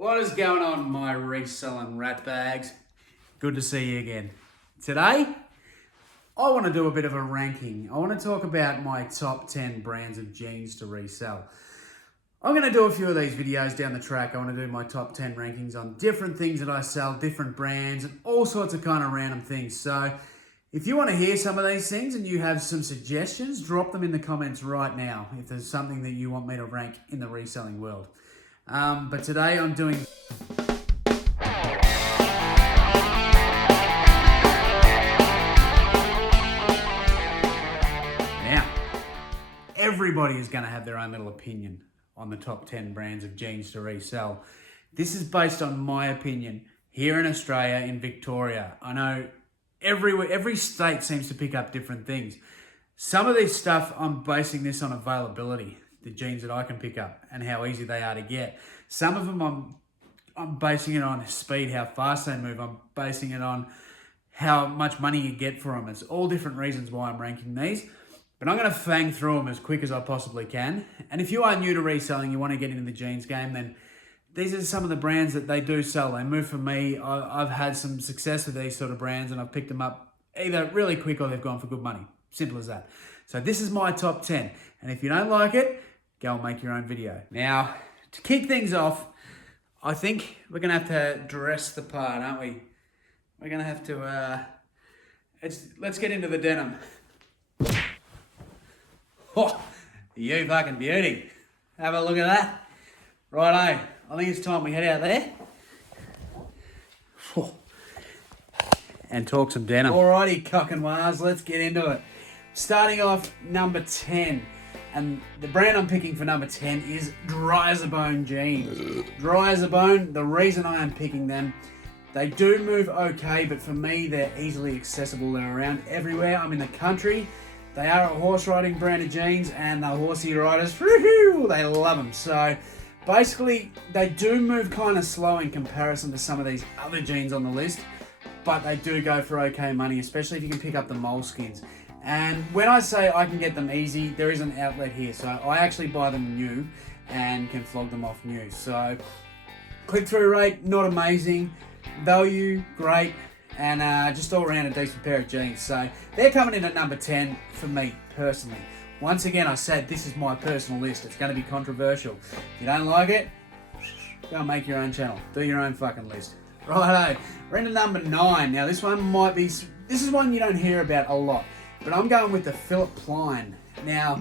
What is going on, my reselling rat bags? Good to see you again. Today, I want to do a bit of a ranking. I want to talk about my top 10 brands of jeans to resell. I'm going to do a few of these videos down the track. I want to do my top 10 rankings on different things that I sell, different brands, and all sorts of kind of random things. So if you want to hear some of these things and you have some suggestions, drop them in the comments right now if there's something that you want me to rank in the reselling world. But today I'm doing... Now, everybody is going to have their own little opinion on the top 10 brands of jeans to resell. This is based on my opinion here in Australia, in Victoria. I know every state seems to pick up different things. Some of this stuff, I'm basing this on availability, the jeans that I can pick up and how easy they are to get. Some of them I'm basing it on speed, how fast they move. I'm basing it on how much money you get for them. It's all different reasons why I'm ranking these. But I'm going to fang through them as quick as I possibly can. And if you are new to reselling, you want to get into the jeans game, then these are some of the brands that they do sell. They move for me. I've had some success with these sort of brands and I've picked them up either really quick or they've gone for good money. Simple as that. So this is my top 10. And if you don't like it, go and make your own video. Now, to kick things off, I think we're going to have to dress the part, aren't we? We're going to have to, let's get into the denim. Oh, you fucking beauty. Have a look at that. Righto, I think it's time we head out there. Oh. And talk some denim. Alrighty, cock and wars, let's get into it. Starting off, number 10. And the brand I'm picking for number 10 is Drizzle Bone jeans. Drizzle Bone, the reason I am picking them, they do move okay, but for me, they're easily accessible. They're around everywhere. I'm in the country. They are a horse riding brand of jeans, and the horsey riders, they love them. So basically, they do move kind of slow in comparison to some of these other jeans on the list, but they do go for okay money, especially if you can pick up the moleskins. And when I say I can get them easy, there is an outlet here. So I actually buy them new and can flog them off new. So click-through rate, not amazing. Value, great. And just all around a decent pair of jeans. So they're coming in at number 10 for me personally. Once again, I said this is my personal list. It's going to be controversial. If you don't like it, go and make your own channel. Do your own fucking list. Righto, we're into number 9. Now this is one you don't hear about a lot. But I'm going with the Phillip Plein. Now,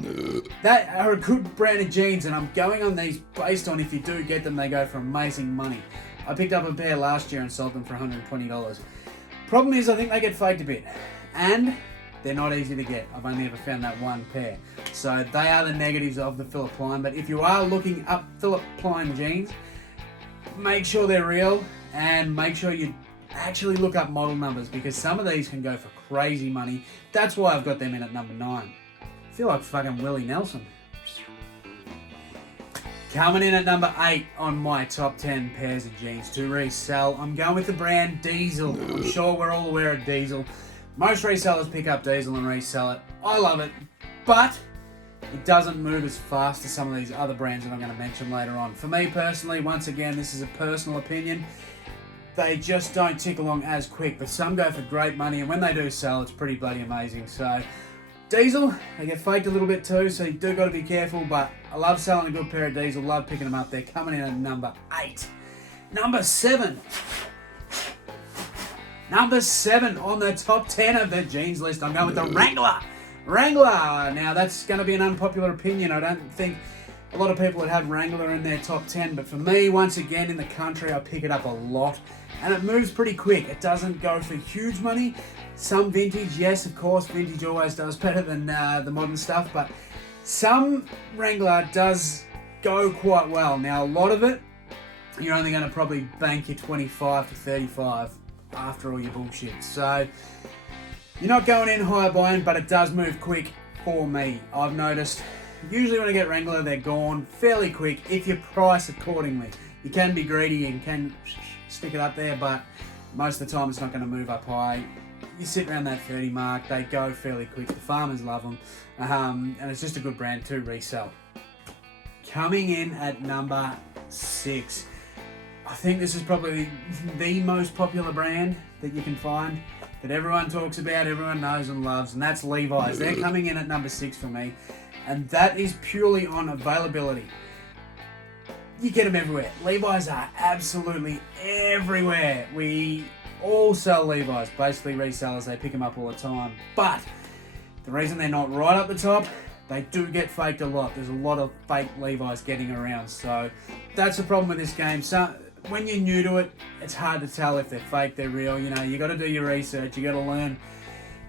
that are a good brand of jeans, and I'm going on these based on if you do get them, they go for amazing money. I picked up a pair last year and sold them for $120. Problem is, I think they get faked a bit, and they're not easy to get. I've only ever found that one pair. So they are the negatives of the Phillip Plein, but if you are looking up Phillip Plein jeans, make sure they're real, and make sure you actually look up model numbers, because some of these can go for crazy money. That's why I've got them in at number 9. I feel like fucking Willie Nelson. Coming in at number 8 on my top 10 pairs of jeans to resell, I'm going with the brand Diesel. I'm sure we're all aware of Diesel. Most resellers pick up Diesel and resell it. I love it, but it doesn't move as fast as some of these other brands that I'm going to mention later on. For me personally, once again, this is a personal opinion, they just don't tick along as quick, but some go for great money, and when they do sell, it's pretty bloody amazing. So Diesel, they get faked a little bit too, so you do got to be careful, but I love selling a good pair of Diesel, love picking them up. They're coming in at number 8. Number 7. Number 7 on the top 10 of the jeans list, I'm going with the Wrangler. Wrangler, now that's going to be an unpopular opinion. I don't think a lot of people would have Wrangler in their top 10, but for me, once again, in the country, I pick it up a lot, and it moves pretty quick. It doesn't go for huge money. Some vintage, yes, of course, vintage always does better than the modern stuff, but some Wrangler does go quite well. Now, a lot of it, you're only going to probably bank your 25 to 35 after all your bullshit. So you're not going in high buying, but it does move quick for me. I've noticed usually when I get Wrangler, they're gone fairly quick if you price accordingly. You can be greedy and can stick it up there, but most of the time it's not going to move up high. You sit around that 30 mark, they go fairly quick. The farmers love them, and it's just a good brand to resell. Coming in at number 6, I think this is probably the most popular brand that you can find, that everyone talks about, everyone knows and loves, and that's Levi's. They're coming in at number 6 for me, and that is purely on availability. You get them everywhere. Levi's are absolutely everywhere. We all sell Levi's, basically resellers, they pick them up all the time. But the reason they're not right up the top, they do get faked a lot. There's a lot of fake Levi's getting around, so that's the problem with this game. So when you're new to it, it's hard to tell if they're fake, they're real. You know, you got to do your research. You got to learn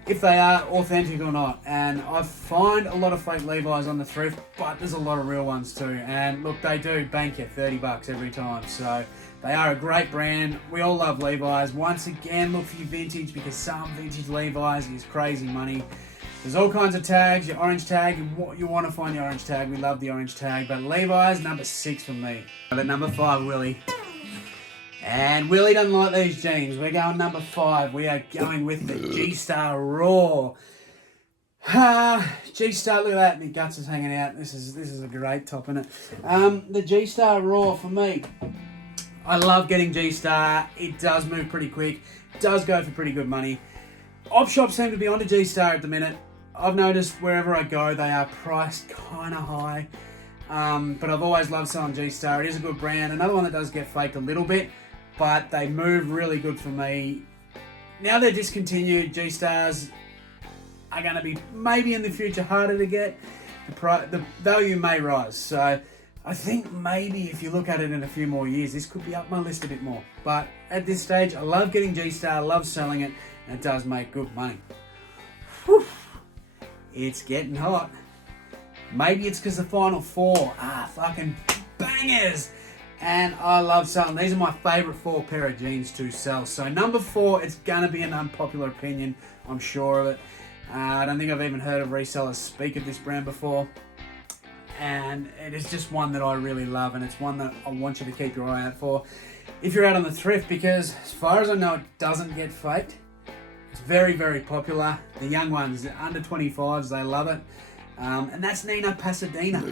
if they are authentic or not. And I find a lot of fake Levi's on the Thrift, but there's a lot of real ones too. And look, they do bank you $30 every time. So they are a great brand. We all love Levi's. Once again, look for your vintage, because some vintage Levi's is crazy money. There's all kinds of tags. Your orange tag, you want to find your orange tag. We love the orange tag. But Levi's, number 6 for me. At number 5, Willie. And Willie doesn't like these jeans. We're going number 5. We are going with the Gstar Raw. Gstar, look at that. My guts is hanging out. This is a great top, isn't it? The Gstar Raw for me. I love getting Gstar. It does move pretty quick. Does go for pretty good money. Op shops seem to be onto Gstar at the minute. I've noticed wherever I go, they are priced kind of high. But I've always loved selling Gstar. It is a good brand. Another one that does get faked a little bit, but they move really good for me. Now they're discontinued, G-Stars are going to be maybe in the future harder to get. The value may rise. So I think maybe if you look at it in a few more years, this could be up my list a bit more. But at this stage, I love getting G-Star, I love selling it, and it does make good money. Whew. It's getting hot. Maybe it's because the final 4 are fucking bangers. And I love selling. These are my favourite 4 pair of jeans to sell. So number 4, it's going to be an unpopular opinion. I'm sure of it. I don't think I've even heard of resellers speak of this brand before. And it is just one that I really love. And it's one that I want you to keep your eye out for if you're out on the Thrift. Because as far as I know, it doesn't get faked. It's very, very popular. The young ones, the under 25s, they love it. And that's Nina Pasadena.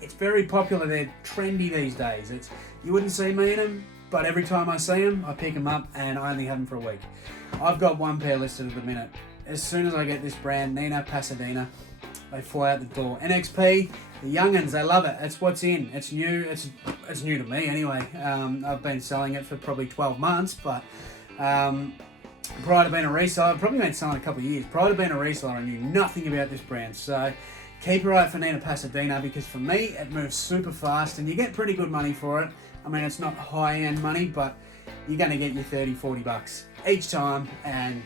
It's very popular. They're trendy these days. You wouldn't see me in them, but every time I see them, I pick them up, and I only have them for a week. I've got 1 pair listed at the minute. As soon as I get this brand, Nina Pasadena, they fly out the door. NXP, the young'uns, they love it. It's what's in. It's new. It's new to me anyway. I've been selling it for probably 12 months, but prior to being a reseller, I've probably been selling a couple of years. Prior to being a reseller, I knew nothing about this brand. So keep your eye out for Nina Pasadena, because for me, it moves super fast and you get pretty good money for it. I mean, it's not high-end money, but you're going to get your $30-40 each time. And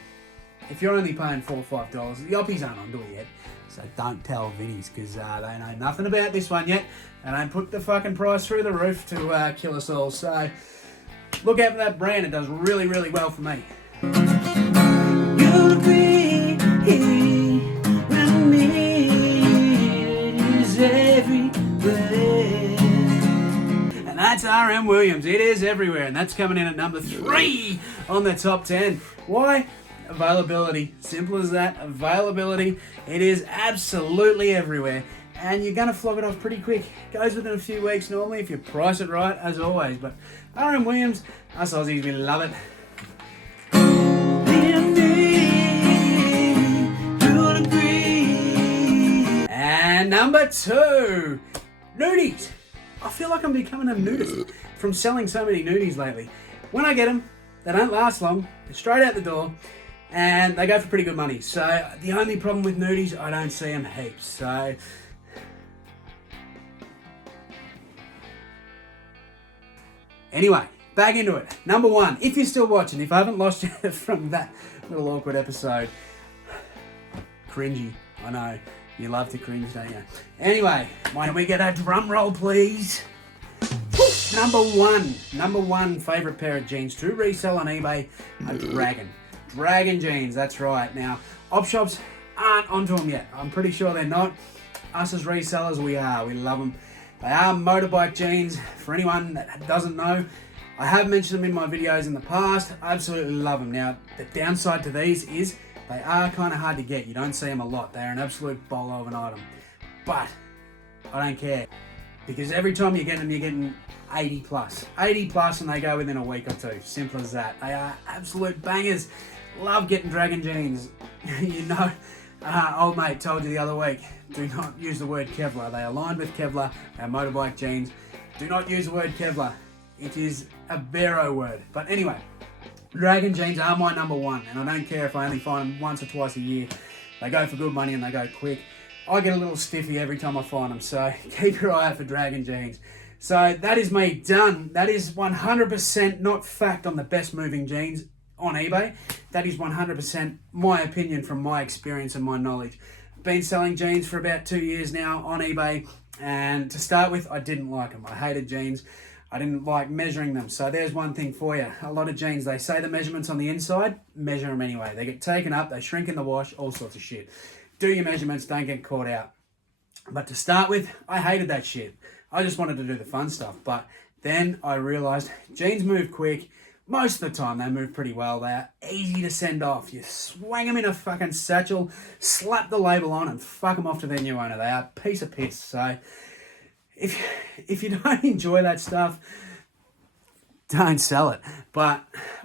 if you're only paying $4 or $5, the Oppies aren't onto it yet. So don't tell Vinnies, because they know nothing about this one yet. They don't put the fucking price through the roof to kill us all. So look out for that brand. It does really, really well for me. You'll agree with me, it is everywhere. And that's R.M. Williams. It is everywhere. And that's coming in at number 3 on the top 10. Why? Availability. Simple as that. Availability. It is absolutely everywhere. And you're going to flog it off pretty quick. Goes within a few weeks normally if you price it right, as always. But R.M. Williams, us Aussies, we love it. And number 2, nudies. I feel like I'm becoming a nudist from selling so many nudies lately. When I get them, they don't last long. They're straight out the door, and they go for pretty good money. So the only problem with nudies, I don't see them heaps. So anyway, back into it. Number 1, if you're still watching, if I haven't lost you from that little awkward episode, cringy, I know. You love to cringe, don't you? Anyway, why don't we get a drum roll, please? Number one favourite pair of jeans to resell on eBay are Dragon jeans, that's right. Now, op shops aren't onto them yet. I'm pretty sure they're not. Us as resellers, we are. We love them. They are motorbike jeans. For anyone that doesn't know, I have mentioned them in my videos in the past. I absolutely love them. Now, the downside to these is they are kind of hard to get. You don't see them a lot. They're an absolute bolo of an item. But I don't care. Because every time you get them, you're getting 80 plus. 80 plus, and they go within a week or two. Simple as that. They are absolute bangers. Love getting Dragon jeans. You know, old mate told you the other week, do not use the word Kevlar. They are lined with Kevlar. They are motorbike jeans. Do not use the word Kevlar. It is a Vero word. But anyway, Dragon jeans are my number one, and I don't care if I only find them once or twice a year. They go for good money and they go quick. I get a little stiffy every time I find them, so keep your eye out for Dragon jeans. So that is me done. That is 100% not fact on the best moving jeans on eBay. That is 100% my opinion from my experience and my knowledge. I've been selling jeans for about 2 years now on eBay, and to start with, I didn't like them. I hated jeans. I didn't like measuring them. So there's one thing for you. A lot of jeans, they say the measurements on the inside, measure them anyway. They get taken up, they shrink in the wash, all sorts of shit. Do your measurements, don't get caught out. But to start with, I hated that shit. I just wanted to do the fun stuff. But then I realized jeans move quick. Most of the time they move pretty well. They are easy to send off. You swang them in a fucking satchel, slap the label on, and fuck them off to their new owner. They are a piece of piss. So if you don't enjoy that stuff, don't sell it. But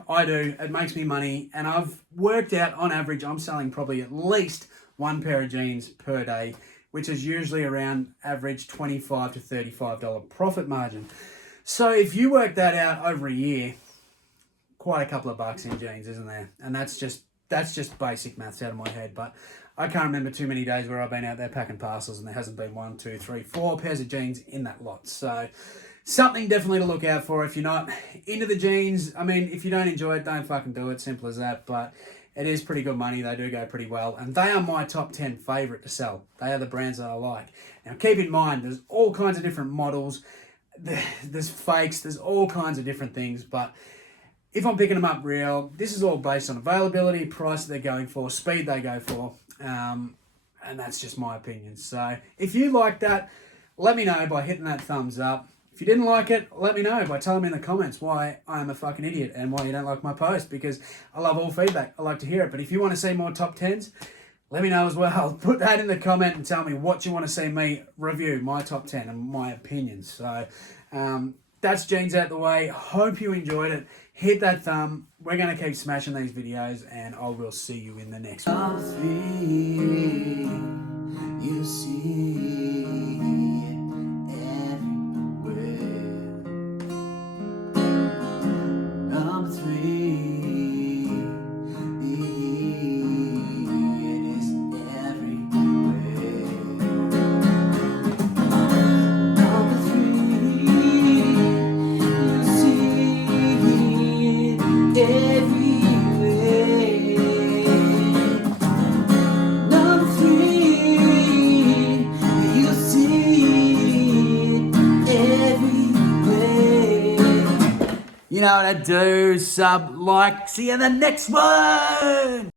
I do. It makes me money. And I've worked out, on average, I'm selling probably at least one pair of jeans per day, which is usually around average $25 to $35 profit margin. So if you work that out over a year, quite a couple of bucks in jeans, isn't there? And that's just basic maths out of my head. But I can't remember too many days where I've been out there packing parcels and there hasn't been 1, 2, 3, 4 pairs of jeans in that lot. So something definitely to look out for if you're not into the jeans. I mean, if you don't enjoy it, don't fucking do it. Simple as that. But it is pretty good money. They do go pretty well. And they are my top 10 favourite to sell. They are the brands that I like. Now, keep in mind, there's all kinds of different models. There's fakes. There's all kinds of different things. But if I'm picking them up real, this is all based on availability, price that they're going for, speed they go for. And that's just my opinion. So if you like that, let me know by hitting that thumbs up. If you didn't like it, let me know by telling me in the comments why I am a fucking idiot and why you don't like my post, because I love all feedback. I like to hear it. But if you want to see more top 10s, let me know as well. Put that in the comment and tell me what you want to see me review, my top 10 and my opinions. So that's jeans out the way. Hope you enjoyed it. Hit that thumb. We're going to keep smashing these videos, and I will see you in the next one. You see it everywhere. Number 3, it is everywhere. Number 3, you see it everywhere. Number 3, you see it everywhere. You know what I do, sub, like, see you in the next one!